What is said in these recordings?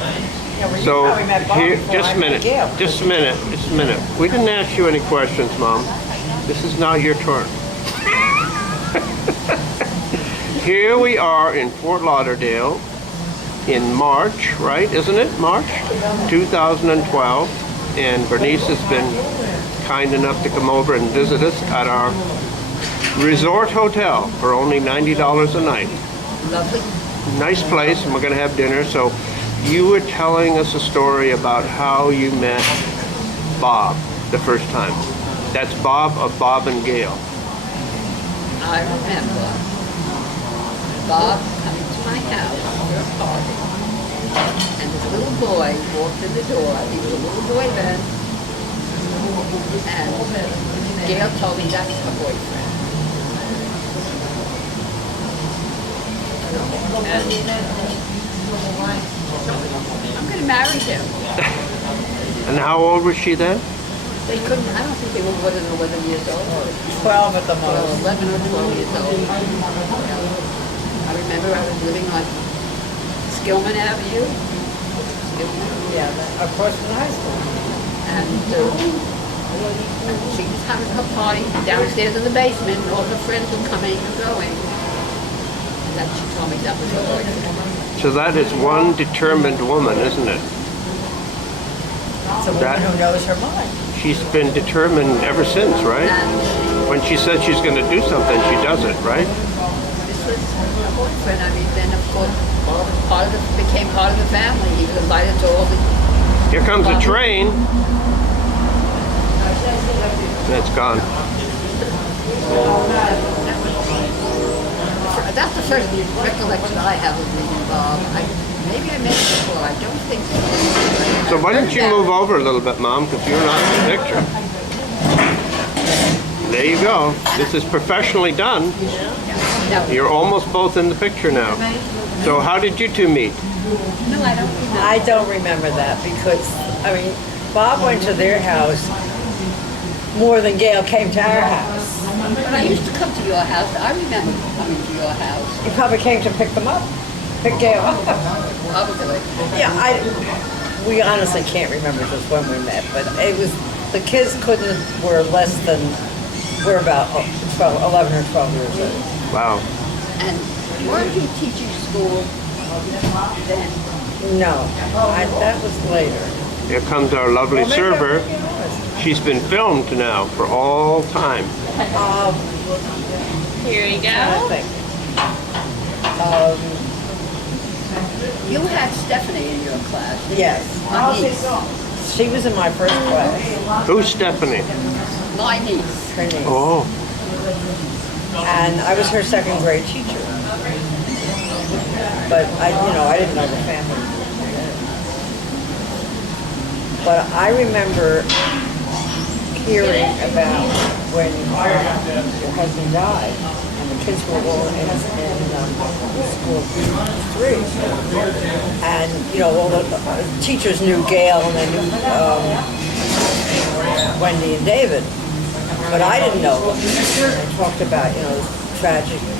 Yeah, well, you So probably met Bob here, before just I a met minute, Gail. just a minute, just a minute. We didn't ask you any questions, Mom. This is now your turn. Here we are in Fort Lauderdale in March, right? Isn't it March 2012? And Bernice has been kind enough to come over and visit us at our resort hotel for only $90 a night. Lovely. Nice place, and we're going to have dinner. So you were telling us a story about how you met Bob the first time. That's Bob of Bob and Gail. I remember Bob coming to my house for a party. And this little boy walked in the door. He was a little boy then. And Gail told me that's her boyfriend. And I'm going to marry him. And how old was she then? They couldn't, I don't think they were more than 11 years old. 12 at the Well, most. 11 or 12 years old. I remember I was living on Skillman Avenue. Skillman. Yeah, of course, in high school. And she was having her party downstairs in the basement, and all her friends were coming and going. And that she told me that was her boyfriend. So that is one determined woman, isn't it? It's a woman who knows her mind. She's been determined ever since, right? And When she said she's going to do something, she does it, right? this was her boyfriend. I mean, then of course, became part of the family. He was invited to all the. Here comes a train. It's gone. That's the first recollection I have of meeting Bob. Maybe I met him before. I don't think so. So why don't you move over a little bit, Mom, because you're not in the picture. There you go. This is professionally done. No, You're almost both in the picture now. So how did you two meet? no, I don't remember. I don't remember that because, I mean, Bob went to their house more than Gail came to our house. But I used to come to your house. I remember coming to your house. He probably came to pick them up, pick Gail up. Probably. Yeah, we honestly can't remember just when we met, but it was, the kids were less than, we're about 11 or 12 years old. Wow. And weren't you teaching school then? No, that was later. Here comes our lovely Well, maybe server. it was. She's been filmed now for all time. Here you I go. think. You had Stephanie in your class. Yes. My niece. She was in my first class, Who's Stephanie? My niece. her niece. Oh, And I was her second grade teacher. But I didn't know the family. But I remember hearing about when your husband died and the kids were all in school 3. And, all the teachers knew Gail and they knew Wendy and David. But I didn't know them. They talked about,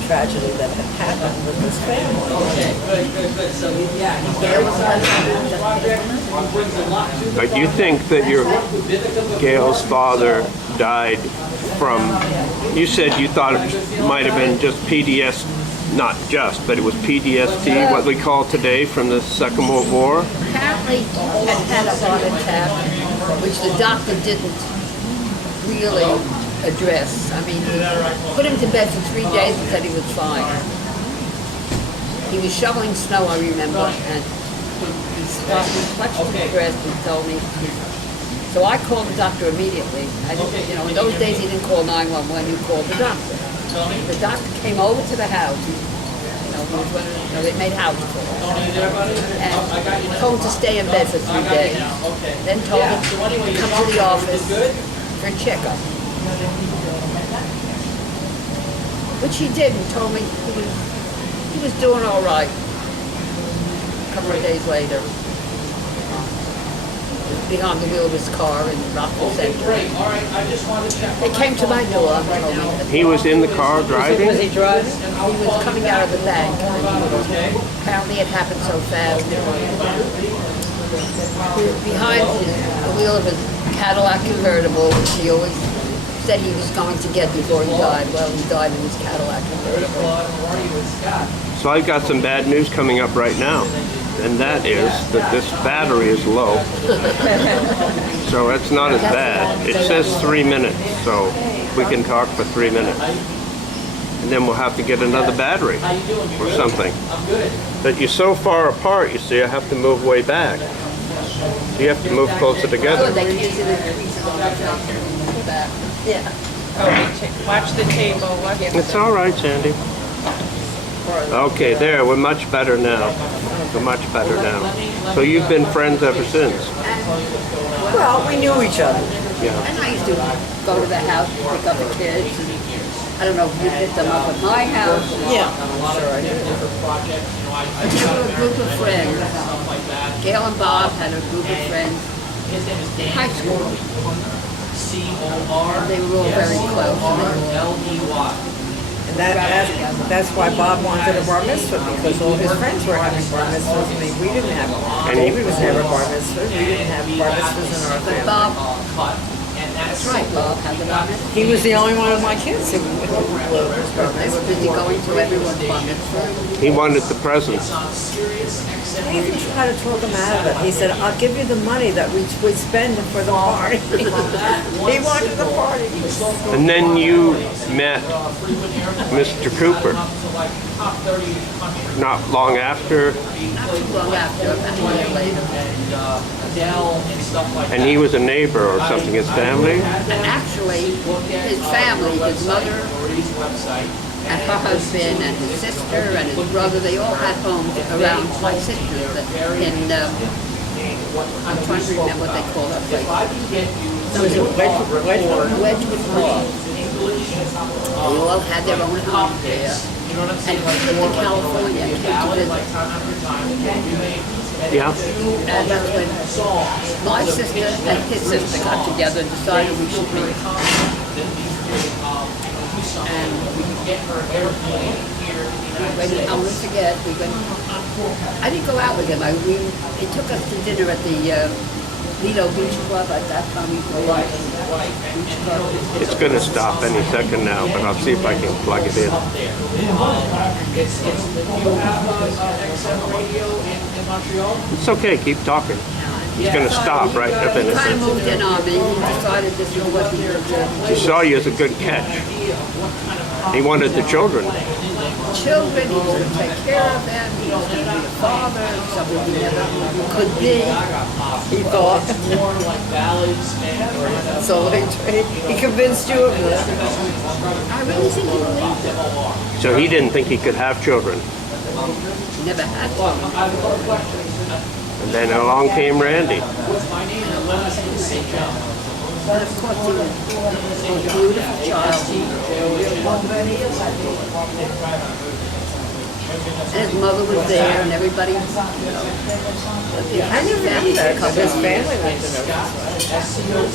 tragedy that had happened with this family. but you think that your Gail's father died from, you said you thought it might have been just PDS, not just, but it was PTSD, what we call today, from the Second World War? Apparently had a heart attack, which the doctor didn't really address. I mean, he put him to bed for 3 days and said he was fine. He was shoveling snow, I remember, and he stopped, he clutched his breast and told me. So I called the doctor immediately. I didn't, in those days he didn't call 911, he called the doctor. The doctor came over to the house. He was one of they made house calls. And told him to stay in bed for 3 days. Then told him to come to the office for a checkup. Which he did, and told me he was doing all right. A couple of days later, behind the wheel of his car in Rockville Center. They came to my door and told me that He was in the car driving? Was he driving? he was coming out of the bank. And apparently it happened so fast. behind the wheel of his Cadillac convertible, which he always said he was going to get before he died. Well, he died in his Cadillac convertible. So I've got some bad news coming up right now, and that is that this battery is low. So it's not as bad. It says 3 minutes, so we can talk for 3 minutes. And then we'll have to get another battery or something. But you're so far apart, you see, I have to move way back. So you have to move closer Oh, together. they can't see the creases on the back. Yeah. Watch the table. Watch It's all right, Sandy. Okay, there, we're much better now. We're much better now. So you've been friends ever since? Well, we knew each other. Yeah. And I used to go to the house, pick up the kids. And I don't know if you picked them up at my house. Yeah. Sure I did. But they were a group of friends. Gail and Bob had a group of friends in high school. And they were all very close. And that's why Bob wanted a bar mitzvah, because all his friends were having bar mitzvahs, and we didn't have. David was never bar mitzvah. We didn't have bar mitzvahs in our family. Bob, that's right, Bob had the bar mitzvah. He was the only one of my kids who was bar They were mitzvah. busy going to everyone's bar mitzvah. He wanted the presents. I even tried to talk him out of it. He said, "I'll give you the money that we would spend for the party." He wanted the party. And then you met Mr. Cooper. Not long after, Not too long after, about a year later. and he was a neighbor or something, his family? And actually, his family, his mother, and her husband, and his sister, and his brother, they all had homes around my sister's in, I'm trying to remember what they call that place. Was it Wedgewood Park. They all had their own home there. And he lived in California, came to visit. Yeah. And that's when my sister and his sister got together and decided we should meet. And I'll never forget, I didn't go out with him. He took us to dinner at the Lido Beach Club. At that time, we were Beach Club. It's going to stop any second now, but I'll see if I can plug it in. It's okay, keep talking. It's going to stop right in a He kind of minute. moved in on me. He decided this was what he would do. He saw you as a good catch. He wanted the children. Children, he was going to take care of them. He was going to be a father, something he never could be. He thought. So he convinced you of that. I really think he believed it. So he didn't think he could have children. He never had one. And then along came Randy. And of course, he was a beautiful child. And his mother was there, and everybody, you know. I never knew that, because his family went to know.